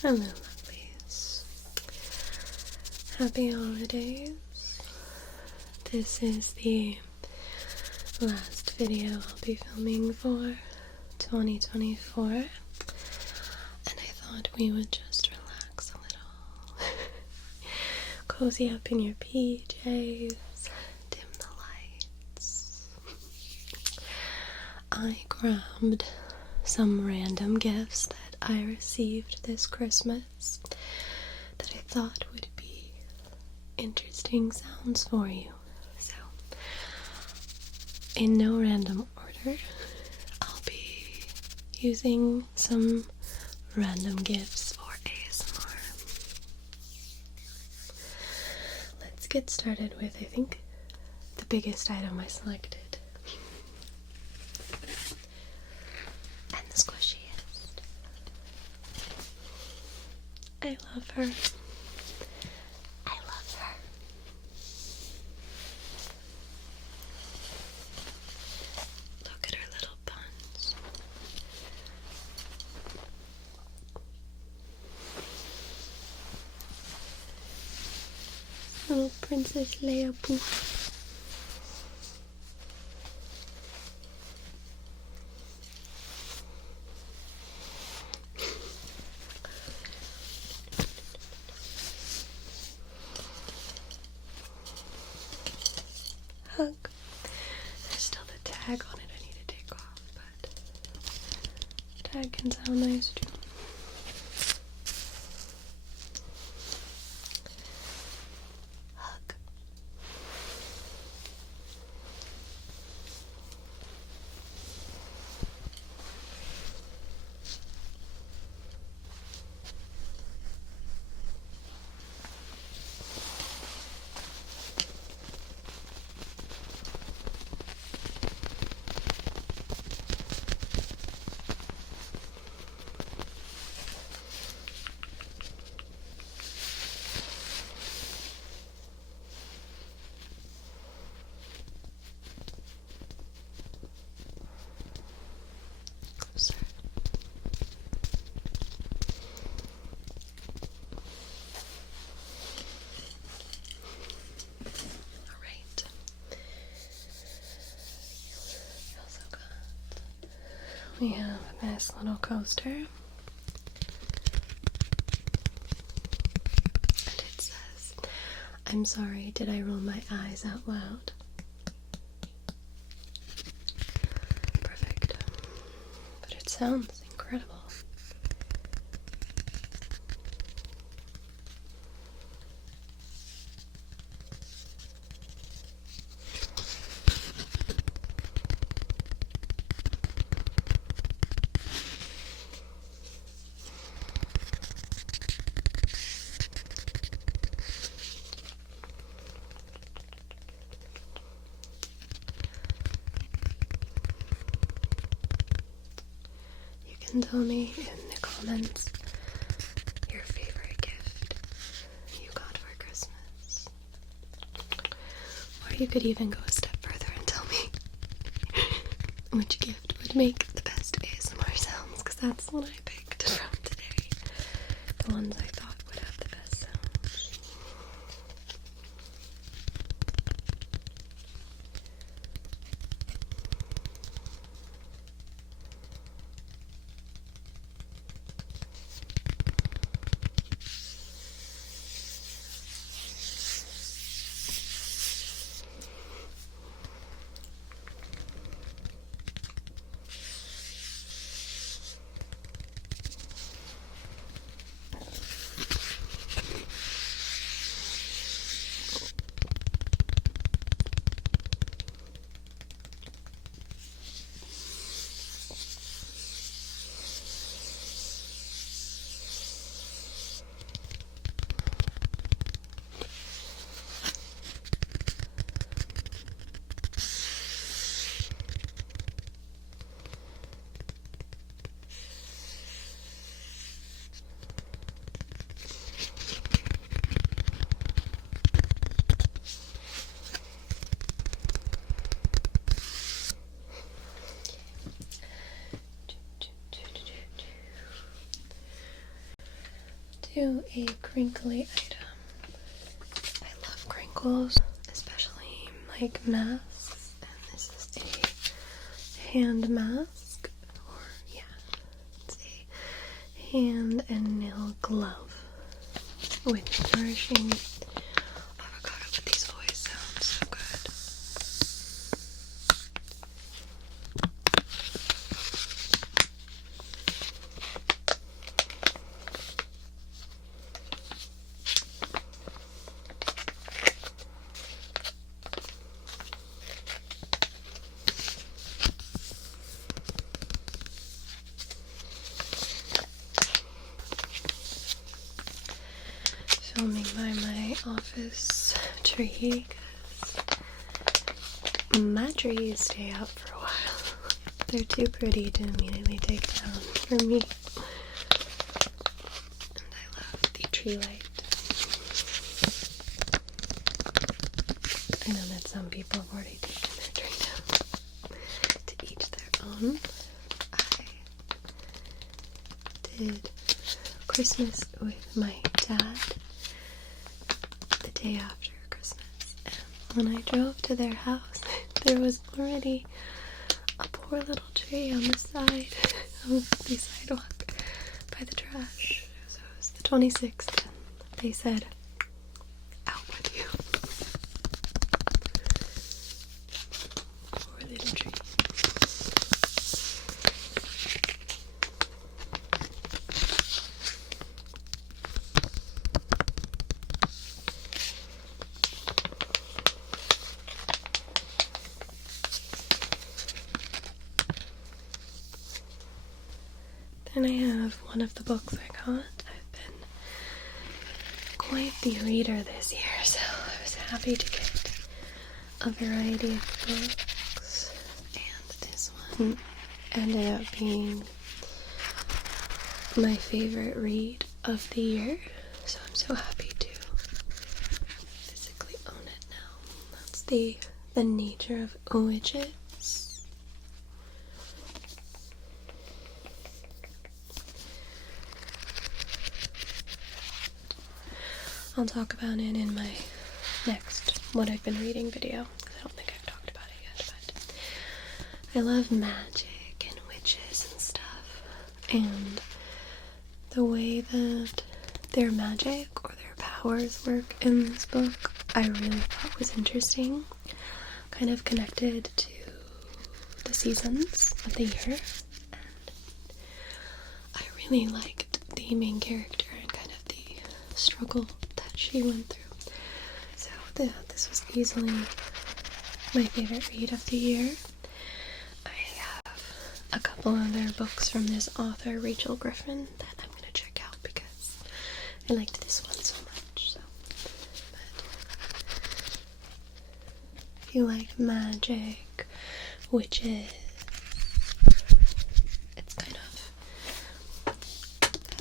Hello, lovelies. Happy holidays. This is the last video I'll be filming for 2024, and I thought we would just relax a little. Cozy up in your PJs, dim the lights. I grabbed some random gifts that I received this Christmas that I thought would be interesting sounds for you. So, in no random order, I'll be using some random gifts for ASMR. Let's get started with, I think, the biggest item I selected. And the squishiest. I love her. I love her. Look at her little buns. Little Princess Leia poof. Hug. There's still the tag on it I need to take off, but tag can sound nice too. Hug. Closer. Alright. We have a nice little coaster. And it says, "I'm sorry, did I roll my eyes out loud?" Perfect. But it sounds incredible. You can tell me in the comments your favorite gift you got for Christmas. Or you could even go a step further and tell me which gift would make the best ASMR sounds, because that's what I picked from today. The ones I thought would have the best sounds. to a crinkly item. I love crinkles, especially like masks, and this is a hand mask, or yeah, it's a hand and nail glove with nourishing avocado, but these always sound so good. Filming by my office tree because my trees stay out for a while. They're too pretty to immediately take down for me. And I love the tree light. I know that some people have already taken their tree down. To each their own. I did Christmas with my dad the day after Christmas, and when I drove to their house, there was already a poor little tree on the side of the sidewalk by the trash. So it was the 26th, and they said, "Out with you." Poor little tree. Then I have one of the books I got. I've been quite the reader this year, so I was happy to get a variety of books. And this one ended up being my favorite read of the year, so I'm so happy to physically own it now. That's The Nature of Witches. I'll talk about it in my next What I've Been Reading video, because I don't think I've talked about it yet, but I love magic and witches and stuff, and the way that their magic or their powers work in this book, I really thought was interesting, kind of connected to the seasons of the year, and I really liked the main character and kind of the struggle she went through. So this was easily my favorite read of the year. I have a couple other books from this author, Rachel Griffin, that I'm going to check out because I liked this one so much. So, but if you like magic, witches, it's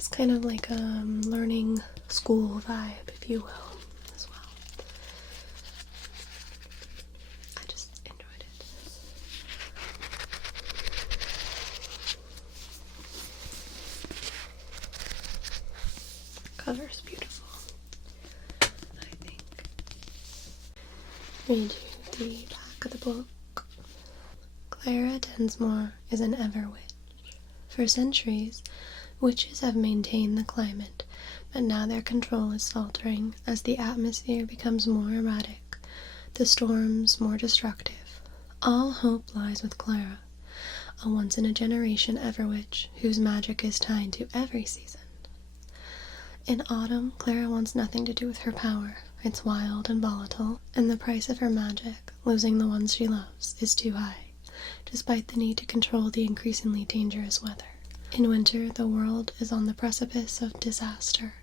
kind of like a learning school vibe, if you will, as well. I just enjoyed it. The cover's beautiful, I think. Read you the back of the book. Clara Densmore is an ever-witch. For centuries, witches have maintained the climate, but now their control is faltering as the atmosphere becomes more erratic, the storms more destructive. All hope lies with Clara, a once-in-a-generation ever-witch whose magic is tied to every season. In autumn, Clara wants nothing to do with her power. It's wild and volatile, and the price of her magic, losing the ones she loves, is too high, despite the need to control the increasingly dangerous weather. In winter, the world is on the precipice of disaster.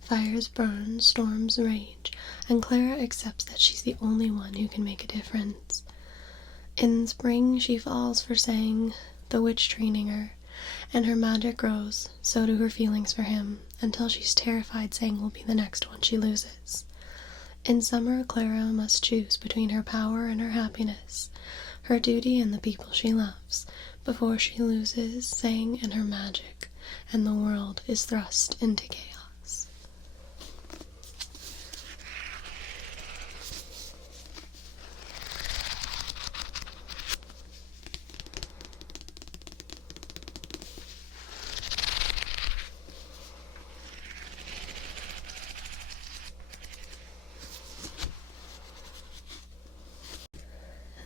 Fires burn, storms rage, and Clara accepts that she's the only one who can make a difference. In spring, she falls for Sang, the witch training her, and her magic grows, so do her feelings for him, until she's terrified Sang will be the next one she loses. In summer, Clara must choose between her power and her happiness, her duty and the people she loves, before she loses Sang and her magic, and the world is thrust into chaos.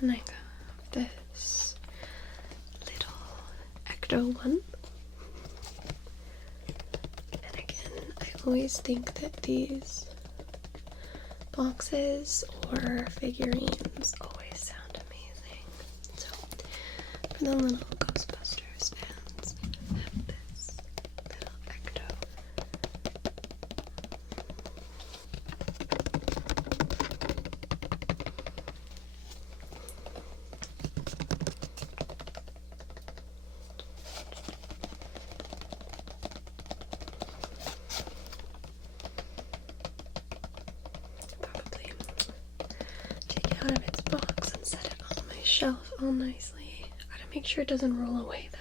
And I got this little Ecto one. And again, I always think that these boxes or figurines always sound amazing. So, for the little Ghostbusters fans, I have this little Ecto. Probably take it out of its box and set it on my shelf all nicely. Gotta make sure it doesn't roll away though.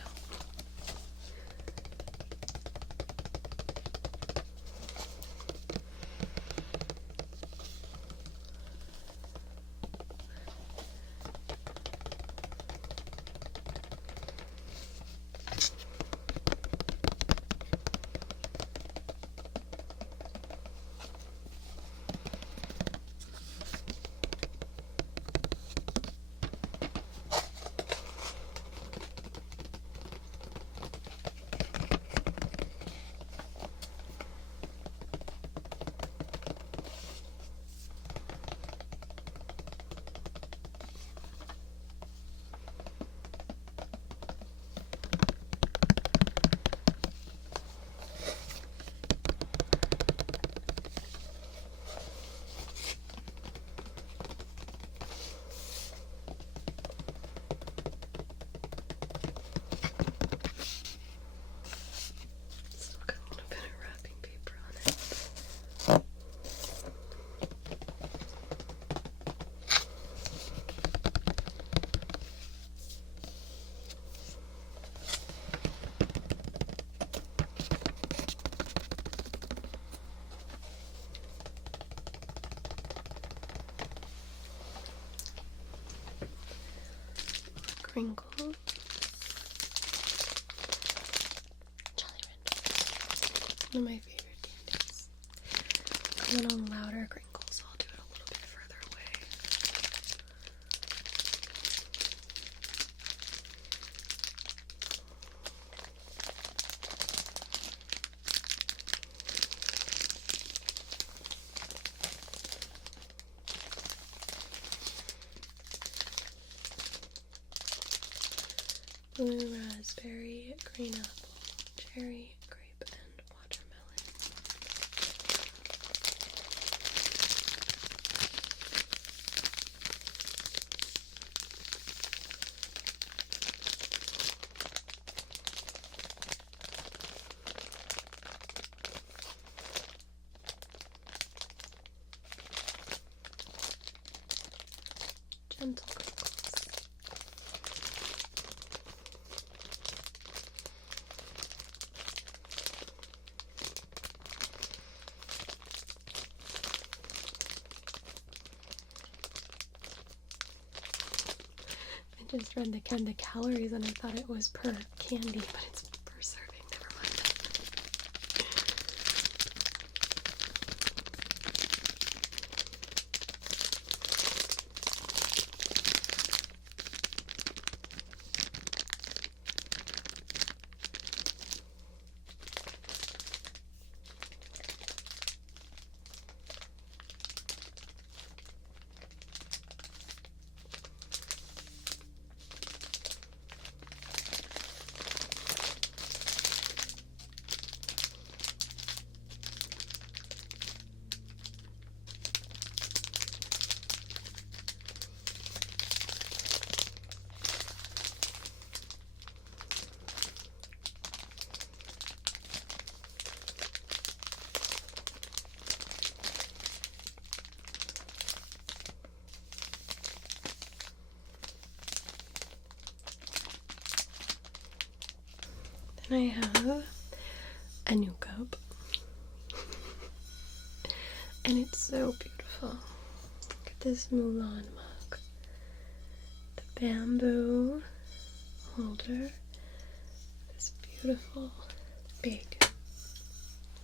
Still got a little bit of wrapping paper on it. Crinkles. Jolly Ranchers. One of my favorite candies. A little louder crinkles, I'll do it a little bit further away. Blue raspberry, green apple, cherry, grape, and watermelon. Gentle crinkles. I just read the calories and I thought it was per candy, but it's per serving. Never mind. Then I have a new cup. And it's so beautiful. Look at this Mulan mug. The bamboo holder. This beautiful big.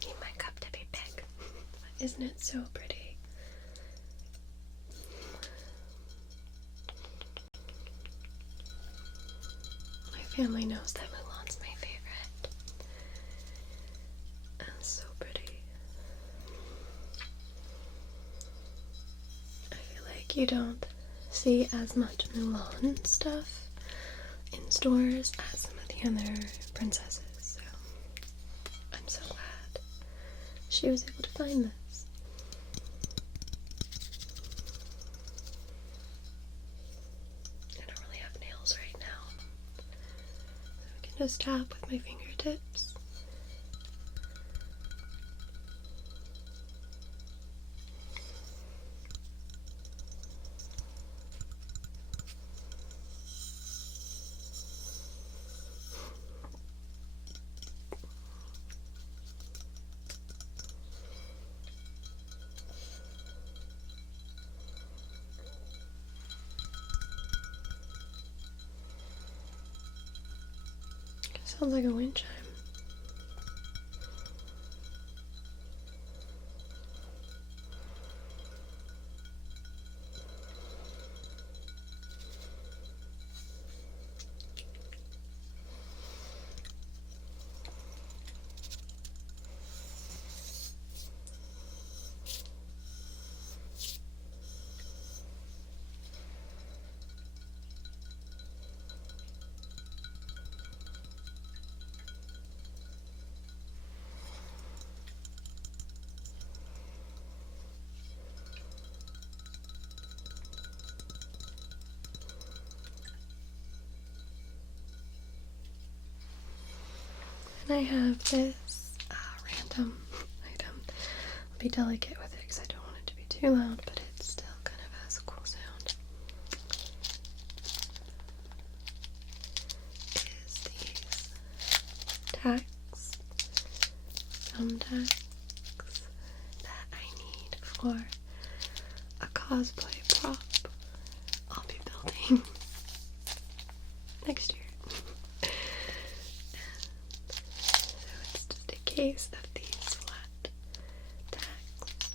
Need my cup to be big. Isn't it so pretty? family knows that Mulan's my favorite. It's so pretty. I feel like you don't see as much Mulan stuff in stores as some of the other princesses, so I'm so glad she was able to find this. I don't really have nails right now, so I can just tap with my fingertips. Sounds like a wind chime. And I have this random item. I'll be delicate with it because I don't want it to be too loud, but it still kind of has a cool sound. Is these tacks, some tacks that I need for a cosplay prop I'll be building next year. So it's just a case of these flat tacks.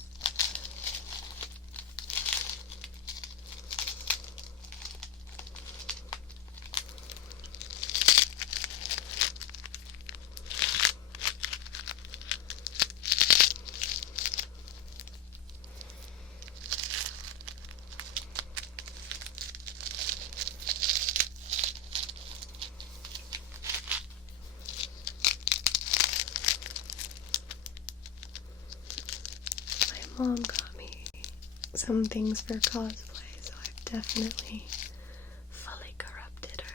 Mom got me some things for cosplay, so I've definitely fully corrupted her.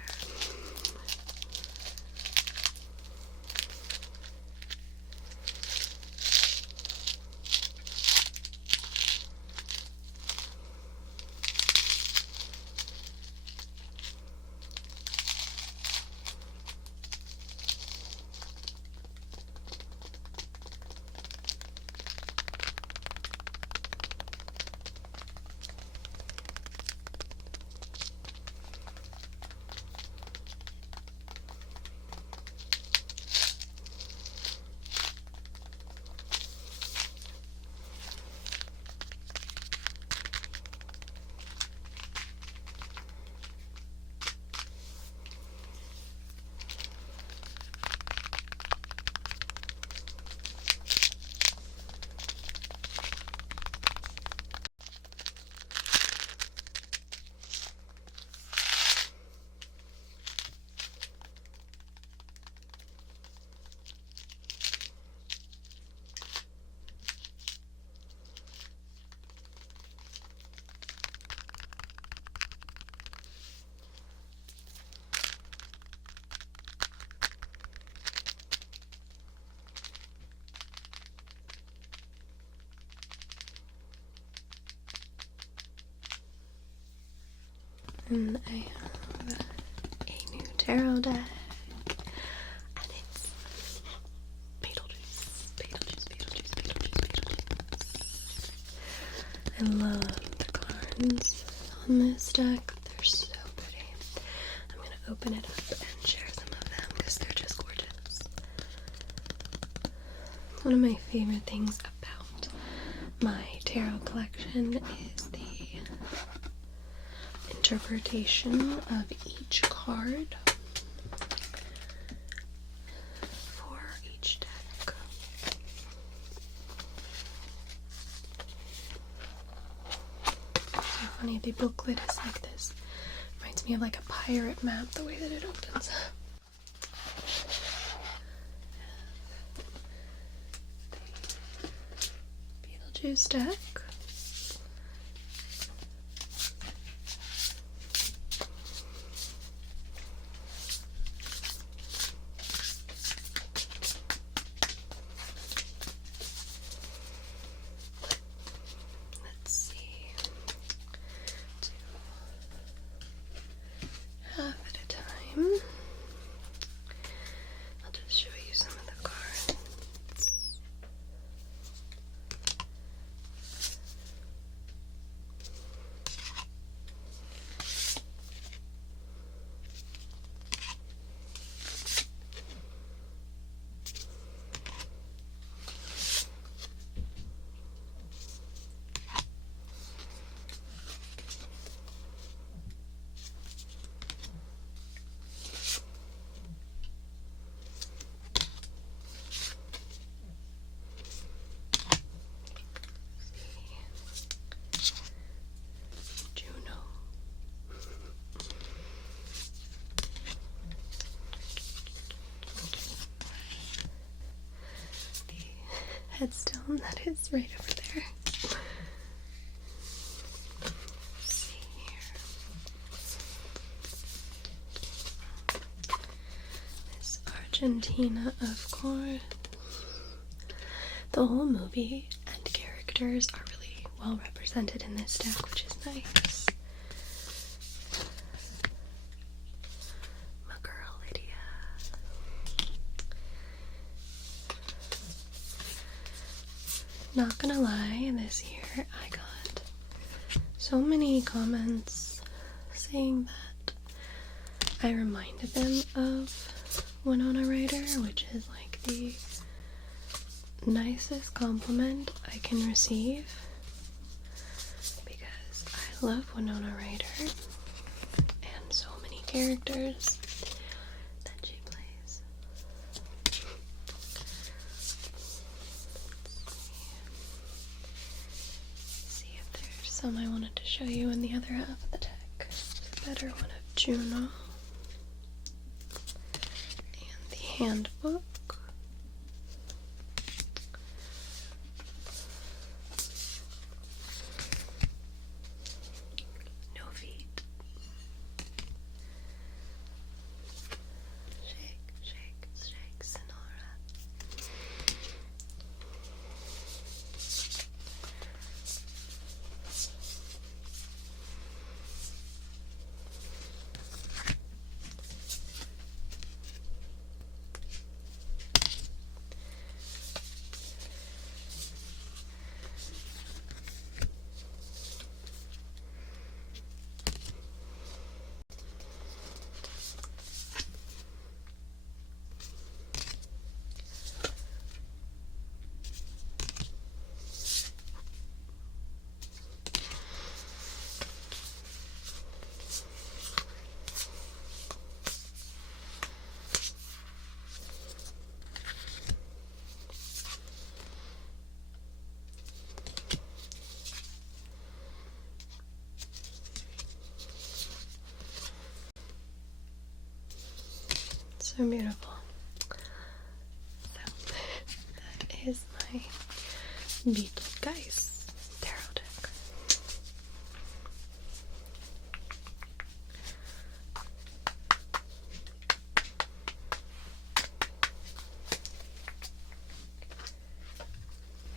And I have a new tarot deck, and it's Beetlejuice. I love the cards on this deck. They're so pretty. I'm going to open it up and share some of them because they're just gorgeous. One of my favorite things about my tarot collection is the interpretation of each card. the booklet is like this. Reminds me of like a pirate map, the way that it opens up. Beetlejuice deck. Let's see. Half at a time. I'll just show you some of the cards. Headstone that is right over there. Let's see here. Miss Argentina, of course. The whole movie and characters are really well represented in this deck, which is nice. My girl Lydia. Not gonna lie, this year I got so many comments saying that I reminded them of Winona Ryder, which is like the nicest compliment I can receive, because I love Winona Ryder and so many characters that she plays. See if there's some I wanted to show you in the other half of the deck. The better one of Juno and the handbook. No feet. Shake, shake, shake, Sonora. So beautiful. So, that is my Beetlejuice tarot deck.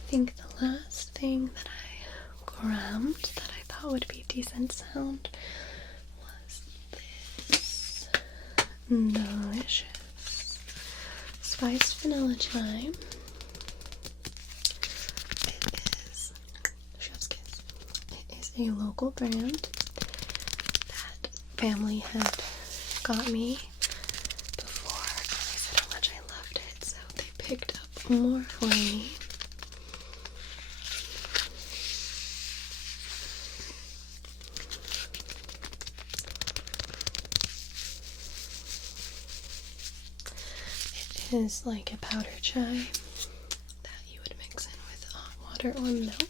I think the last thing that I grabbed that I thought would be decent sound was this delicious spiced vanilla chime. It is Chef's Kiss. It is a local brand that family had got me before I said how much I loved it, so they picked up more for me. It is like a powder chai that you would mix in with hot water or milk.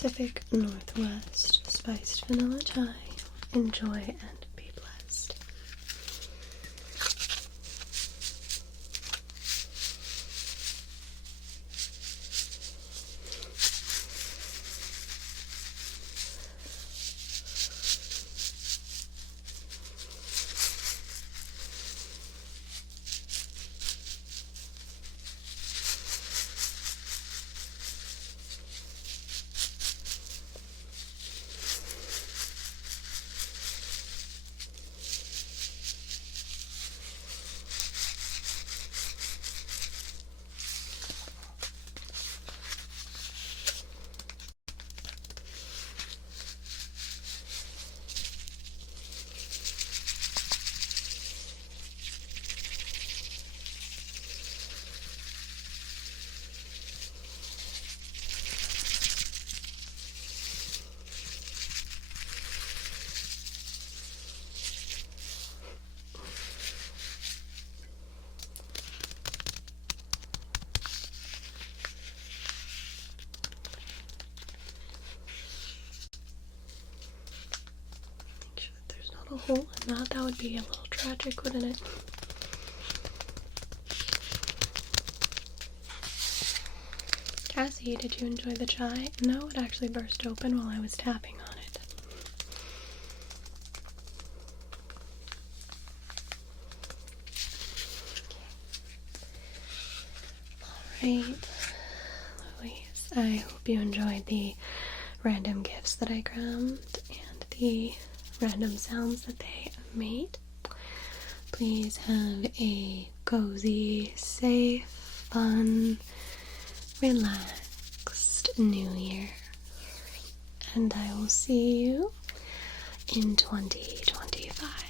Pacific Northwest spiced vanilla chai. Enjoy and be blessed. A hole in that. That would be a little tragic, wouldn't it? Cassie, did you enjoy the chai? No, it actually burst open while I was tapping on it. Alright, Louise, I hope you enjoyed the random gifts that I grabbed and the random sounds that they made. Please have a cozy, safe, fun, relaxed new year. And I will see you in 2025.